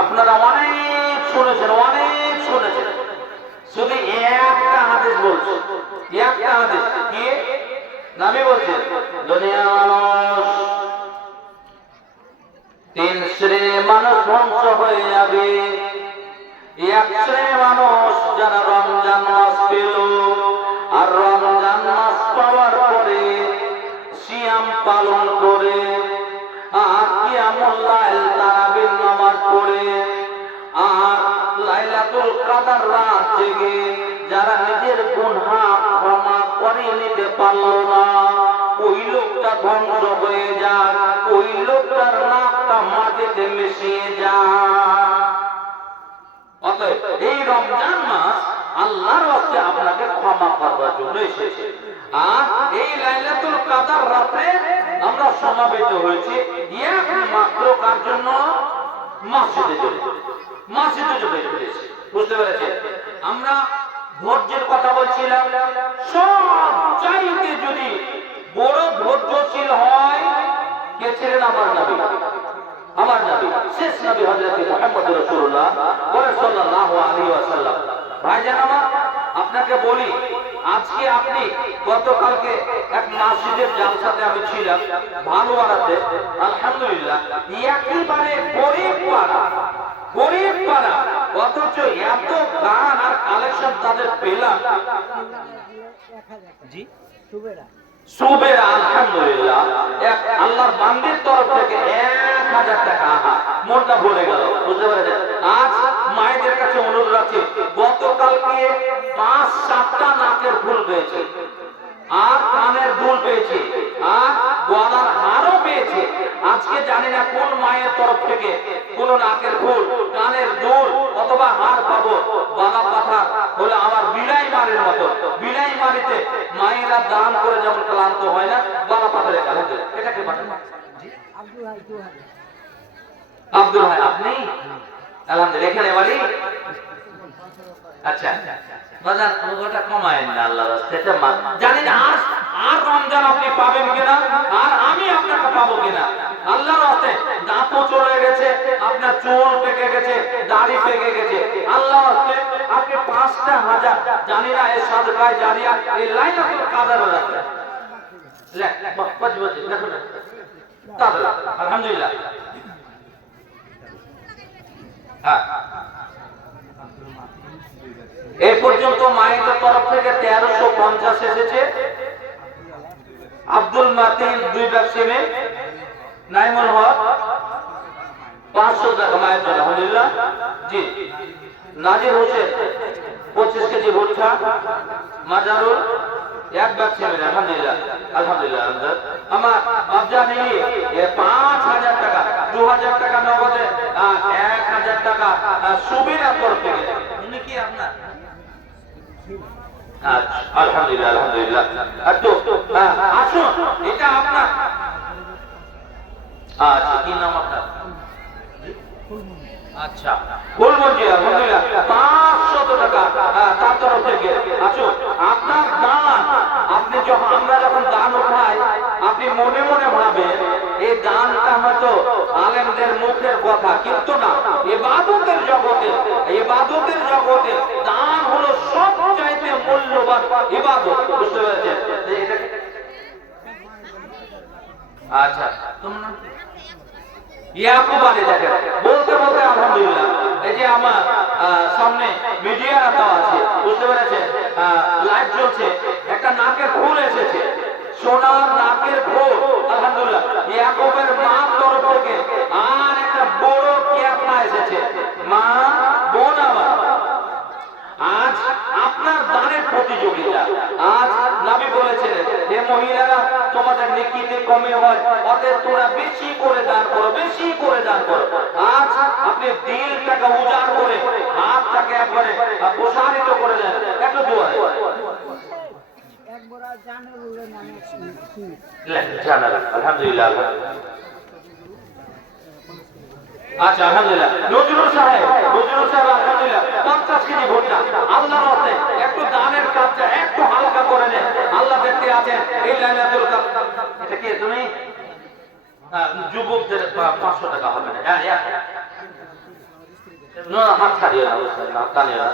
আপনারা অনেক শুনেছেন, শুধু একটা হাদিস বলছি, একটা হাদিস কি নবী বলছেন, দুনিয়ার মানুষ তিন শ্রেণীর মানুষ ধ্বংস হয়ে যাবে। এক শ্রেণীর মানুষ যারা রমজান মাস পেল, আর রমজান মাস পাওয়ার পরে সিয়াম পালন করে, আর কিয়ামুল লাইল তারাবির নামাজ পড়ে, আর লাইলাতুল কদর রাত জেগে যারা নিজের গুনাহ ক্ষমা করে নিতে পারল না, ওই লোকটা ধ্বংস হয়ে যায়, ওই লোকটার নাকটা মাটিতে মিশিয়ে যায়। অতএব এই রমজান মাস আল্লাহর রাস্তায় আপনাকে ক্ষমা করবার জন্য এসেছে। আর এই লাইলাতুল কদর রাতে আমরা সমাবেত হয়েছি একমাত্র কার জন্য? মসজিদে চলে এসেছি। বুঝতে পেরেছেন? আমরা ধৈর্যের কথা বলছিলাম, সব চাইতে যদি বড় ধৈর্যশীল হয় কে ছিলেন? আমার নবী, শেষ নবী হযরত মুহাম্মদ রাসূলুল্লাহ সাল্লাল্লাহু আলাইহি ওয়াসাল্লাম। ভাইজান আমার, আপনাকে বলি, আজকে আপনি গতকালকে এক মসজিদের জালসাতে আমি ছিলাম ভালোবাড়াতে, আলহামদুলিল্লাহ, একেবারে গরিব পাড়া, অথচ এত গান আর কালেকশন তাদের পেলাম। জি সুবেরা, আলহামদুলিল্লাহ, এক আল্লাহর বান্দির তরফ থেকে 1000 টাকা। মনটা ভরে গেল। বুঝতে পেরেছেন? আজ মায়েদের কাছে অনুরোধ রাখছি, গতকালকে 5-7টা নাকের ফুল পেয়েছে, আর কানের দুল পেয়েছে, আর গলার হারও পেয়েছে। আজকে জানি না কোন মায়ের তরফ থেকে কোন নাকের ফুল, কানের দুল অথবা হার পাবো। বাবা কথা হলো আমার বিলাই মারের মতো, বিলাই মারিতে মায়েরা দান করে যেমন ক্লান্ত হয় না, বাবা পাথরে কানে দেয়। এটাকে আব্দুল ভাই, আপনি? আলহামদুলিল্লাহ, এখানে বাড়ি? আচ্ছা, বাজার ওটা কমায়েন না আল্লাহর রাস্তায়। জানি না আর রমজান আপনি পাবেন কিনা, আর আমি আপনাকে পাবো কিনা। আল্লাহর রাস্তায় দাঁতও চলে গেছে, আপনার চুল পেকে গেছে, দাড়ি পেকে গেছে। আল্লাহর রাস্তায় আপনি 5টা হাজার, জানি না এই সাদকায় জারিয়া, এই লাইলাতুল কদরের রাস্তায় আলহামদুলিল্লাহ। হ্যাঁ, এই পর্যন্ত মায়েদের তরফ থেকে 1350 এসেছে। আব্দুল মাতিন 2 ব্যাকসিমে, নাইমুল হক 500 টাকা মায়ের জন্য, আলহামদুলিল্লাহ। জি, নাজির হোসেন 25 কেজি ভুট্টা, মাজারুল 1 ব্যাকসিমে, আলহামদুলিল্লাহ, আলহামদুলিল্লাহ। আমার আফজানি 5000 টাকা, 2000 টাকা নগদে, 1000 টাকা সুবিধার তরফ থেকে। উনি কি আপনার? আলহামদুলিল্লাহ, আলহামদুলিল্লাহ। আসুন, এটা আপনার। আচ্ছা, কি নাম আপনার? আচ্ছা, ফুলমঞ্জি, আলহামদুলিল্লাহ, 500 টাকা তার তরফ থেকে। আসুন, আপনার দান, আপনি যখন, আমরা যখন দান উঠাই, আপনি মনে মনে ভাবেন এই দানটা হয়তো আলেমদের মুখের কথা, কিন্তু না, ইবাদতের জগতে দান হলো সবচাইতে মূল্যবান ইবাদত। বুঝতে পেরেছেন? আচ্ছা, তোমরা ইয়াকুব আলী, দেখেন, বলতে বলতে আলহামদুলিল্লাহ, এই যে আমার সামনে মিডিয়া রাখা আছে, বুঝতে পেরেছেন, লাইভ চলছে, একটা নাকের ফুল এসেছে, সোনার নাকের ফুল, আলহামদুলিল্লাহ, ইয়াকুবের মার তরফ থেকে। আর একটা বড় কেয়াপনা এসেছে, মা বোন আমার, আজ আপনার দানের প্রতিযোগিতা। আজ নবী বলেছিলেন, হে মহিলারা, তোমাদের নেকিতে কমে হয়, অতএব তোমরা বেশি করে দান করো, বেশি করে দান করো। আজ আপনি দিলটাকে উজাড় করে, হাতটাকে একবারে প্রসারিত করে দেন। একটু দোয়া, আলহামদুলিল্লাহ। আচ্ছা, আলহামদুলিল্লাহ। নজরুল সাহেব, আলহামদুলিল্লাহ, 50 কেজি ভুট্টা। আল্লাহর রাস্তে একটু দানের কাজটা একটু হালকা করে নেন। আল্লাহ দেখতে আছেন এই লাইলাতুল কদর। এটা কি তুমি? যুবকদের 500 টাকা হবে না। হাত ছাড়িয়ে না, হাত টানিয়ে না,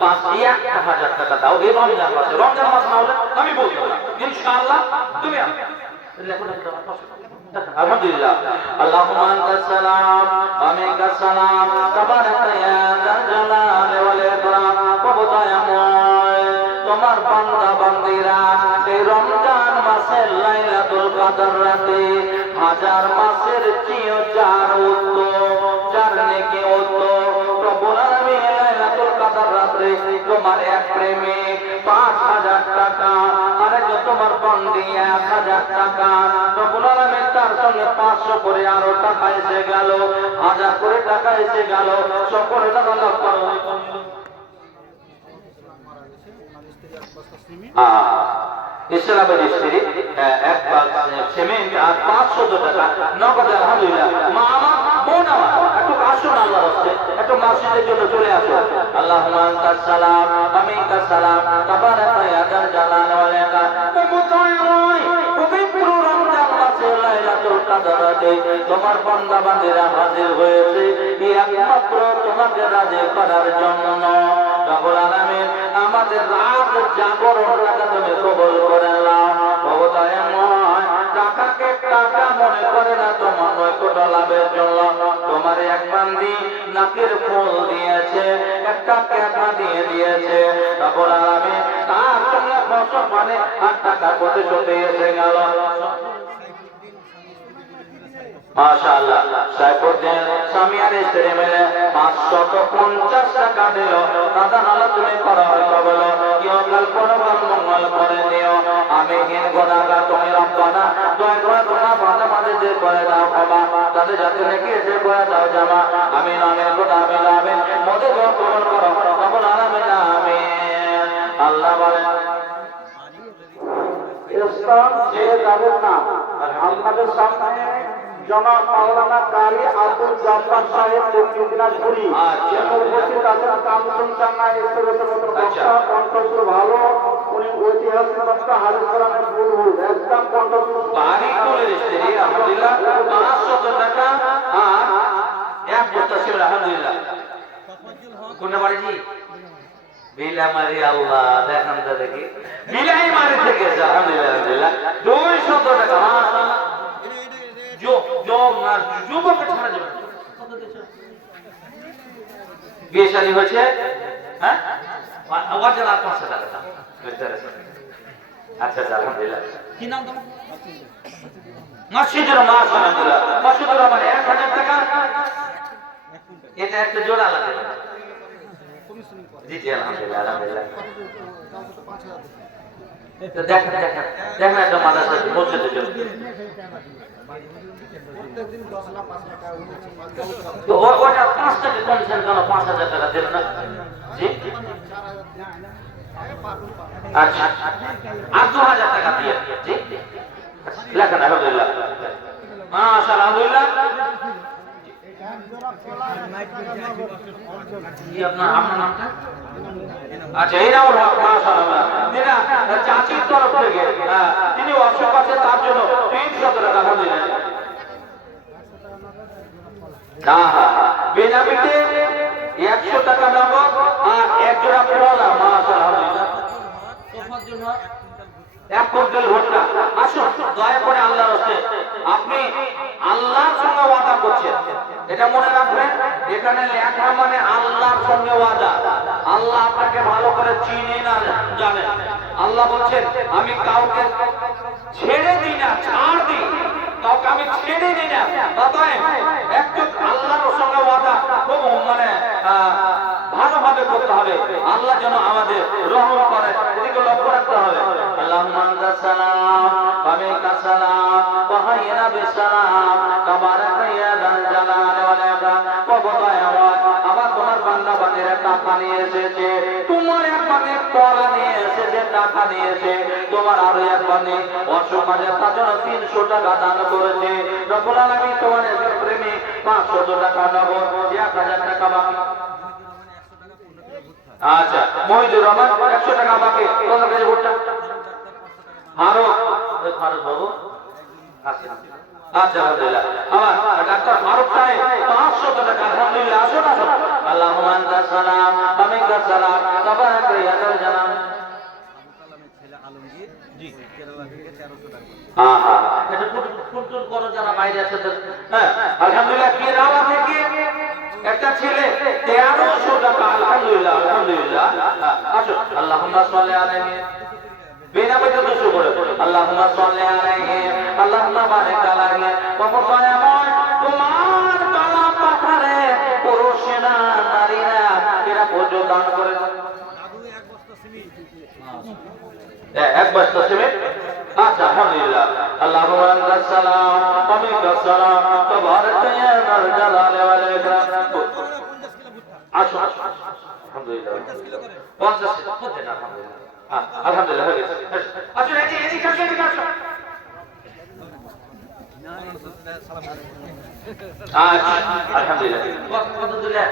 5,000 টাকা দাও এই রমজান মাসে। রমজান মাস না হলে আমি বলবো না, ইনশাআল্লাহ তুমি আলহামদুলিল্লাহ। আল্লাহুম্মা আনতাস সালাম ওয়া মিনকাস সালাম তাবারাকা ইয়া যাল জালালি ওয়াল ইকরাম। তোমার বান্দা বান্দীরা এই রমজান মাসের লাইলাতুল কদর রাতে হাজার মাসের চেয়েও যার উত্তম, যার নেকি উত্তম। রব্বুল আলামিন লাইলাতুল কদর রাতে তোমার এক প্রেমে 5,000 টাকা, আরেকজন তোমার বান্দি 1,000 টাকা। রব্বুল আলামিন তার সঙ্গে 500 করে আরো টাকা এসে গেল, 1000 করে টাকা এসে গেল। সকলে টাকা লাভ করো। ইসলামের স্ত্রী এক সিমেন্ট আর 500 টাকা নগদ। আলহামদুলিল্লাহ। মা আমার, বোন আমার, একটু আসুন আল্লাহর রাস্তে, একটু মসজিদের জন্য চলে আসুন। আল্লাহুম্মা আনতাস সালাম ওয়া মিনকাস সালাম তাবারাকা ইয়া যাল জালালি ওয়াল ইকরাম। পবিত্র রমজান মাসের লাইলাতুল কদরে তোমার বান্দা বান্দীরা হাজির হয়েছে একমাত্র তোমাকে রাজি করার জন্য। রব্বুল আলামিন আমাদের রাত জাগরণটাকে তুমি কবুল করে নাও। ওগো দয়াময়, টাকাকে টাকা মনে করে না, তোমার নৈকট্য লাভের জন্য। তোমার এক বান্দি নাকের ফুল দিয়েছে, একটা টাকা দিয়ে দিয়েছে। রব্বুল আলামিন তার সঙ্গে বছর মানে 8 টাকা প্রতিশোধ এসে গেল। মাশাআল্লাহ। সাইফুদ্দিন সামিয়ার স্ত্রী মিলে 550 টাকা দিল। দাদা নালা তুমি করো বলো, ইহকাল পরকাল মঙ্গল করে দিও। আমি হীন গুনাহগার, তুমি রব্বানা দয়া করে তোমার বান্দা বান্দীদের করে দাও ক্ষমা, যাতে যাতে নাকি এসে করে দাও জামা। আমিন আমিন খোদা আমিন আমিন। মোদের দোয়া কবুল করো রব্বুল আলামিন আমিন। আল্লাহ বলেন ইসলাম ছেড়ে যাবেন না। আপনাদের সামনে জনাব মাওলানা কারি আব্দুল জব্বার সাহেব দক্ষিণ দিনাজপুরি উপস্থিত আছেন। কামরুল জান্নাহ বক্তা, কণ্ঠস্বর ভালো। উনি ঐতিহাসিক বক্তা, হাদিস কোরআনের বুলবুল, একদম কণ্ঠস্বর বাড়ি করে এসেছে। আলহামদুলিল্লাহ। 500 টাকা আর এক বস্তা ছিল। আলহামদুলিল্লাহ। কোন বাড়ি জি? বিলামারি। আল্লাহ দেখান তো দেখি, বিলাই মারি থেকে। আলহামদুলিল্লাহ আলহামদুলিল্লাহ। 200 টাকা। মাশাআল্লাহ। যুবকের ছাড়া যাবে না। বিয়ে শাদী হয়েছে, হ্যাঁ, ওয়াজের আর 500 টাকা। আচ্ছা আচ্ছা আলহামদুলিল্লাহ। কি নাম তোমার? মসজিদের মাস। আলহামদুলিল্লাহ। মসজিদের আমার 1000 টাকা। এটা একটা জোড়া লাগে। জি জি আলহামদুলিল্লাহ আলহামদুলিল্লাহ। তো দেখেন দেখেন দেখেন একটা মাদ্রাসা মসজিদের জন্য তো ওটা 5 টাকা কমিশন কেন? 5,000 টাকা দেন না জি। আচ্ছা আর 2,000 টাকা দিয়ে জি লেখেন। আলহামদুলিল্লাহ মাশাআল্লাহ আলহামদুলিল্লাহ। কি আপনার নামটা? আচ্ছা এরাউল হক। মাশাআল্লাহ। চাচির তরফ থেকে তিনি অসুখ আছে, তার জন্য 300 টাকা। আলহামদুলিল্লাহ। বেনামিতে 100 টাকা নগদ আর এক জোড়া পোলা। মাশাআল্লাহ। এক কুইন্টাল ভুট্টা। আসুন দয়া করে আল্লাহর রাস্তে, আপনি আল্লাহর সঙ্গে ওয়াদা করছেন, এটা মনে রাখবেন। এখানে লেখা মানে আল্লাহর সঙ্গে ওয়াদা। আল্লাহ আপনাকে ভালো করে চিনে না জানেন। আল্লাহ বলছেন আমি কাউকে ছেড়ে দিই না, ছাড় দিই, কাউকে আমি ছেড়ে দিই না। তবে একটু আল্লাহর সঙ্গে ওয়াদা খুব মানে ভালোভাবে করতে হবে। আল্লাহ যেন আমাদের রহম করে, এদিকে লক্ষ্য রাখতে হবে। আল্লাহুম্মা আনতাস সালাম ওয়া মিনকাস সালাম ওয়া হাইয়িনা বিসসালাম তাবারাকা ইয়া যাল জালালি ওয়াল ইকরাম। আবার তোমার বান্দা বান্দিরা টাকা নিয়ে এসেছে, তোমার এক বান্দি কলা নিয়ে এসেছে, টাকা নিয়েছে। তোমার আরো এক বান্দি অসুখ আছে, তার জন্য 300 টাকা দান করেছে। রব্বুল আলামিন তোমার প্রেমী 500 টাকা নগদ, 1000 টাকা বাকি। আচ্ছা মহিদুর রহমান 100 টাকা বাকি। তোমার কাছে ভোটটা ফারুক বাবু আচ্ছা আলহামদুলিল্লাহ। আমার ডাক্তার ফারুক সাহেব 500 টাকা। আলহামদুলিল্লাহ। আসুন আসুন। আল্লাহ আনতাস সালাম ওয়া মিনকাস সালাম তাবারাক ইয়া যাল জালাল। এটা ফুটফুট করো যারা বাইরে আছে। হ্যাঁ আলহামদুলিল্লাহ কেরালা থেকে একটা ছেলে 1300 টাকা। আলহামদুলিল্লাহ আলহামদুলিল্লাহ। আসো আল্লাহুম্মা সাল্লি আলাইহি বিনা বৈদ্যুতিক শুকর আল্লাহুম্মা সাল্লি আলাইহি আল্লাহুম্মা বারিক আলাইহি ওয়া মুসায়াময় তোমার কালাম পাথারে পুরুষেরা নারীরা এরা ভোজ দান করে। এক বস্তা সিমেন্ট। আচ্ছা আলহামদুলিল্লাহ। আল্লাহুম্মা আনতাস সালাম ওয়া মিনকাস সালাম তাবারাক ইয়া যাল জালালি ওয়াল ইকরাম। আসো আলহামদুলিল্লাহ 50 কিলো আলহামদুলিল্লাহ। আলহামদুলিল্লাহ হয়ে গেছে। আচ্ছা এদিকে আসো এদিকে আসো। আচ্ছা আলহামদুলিল্লাহ কত দিলে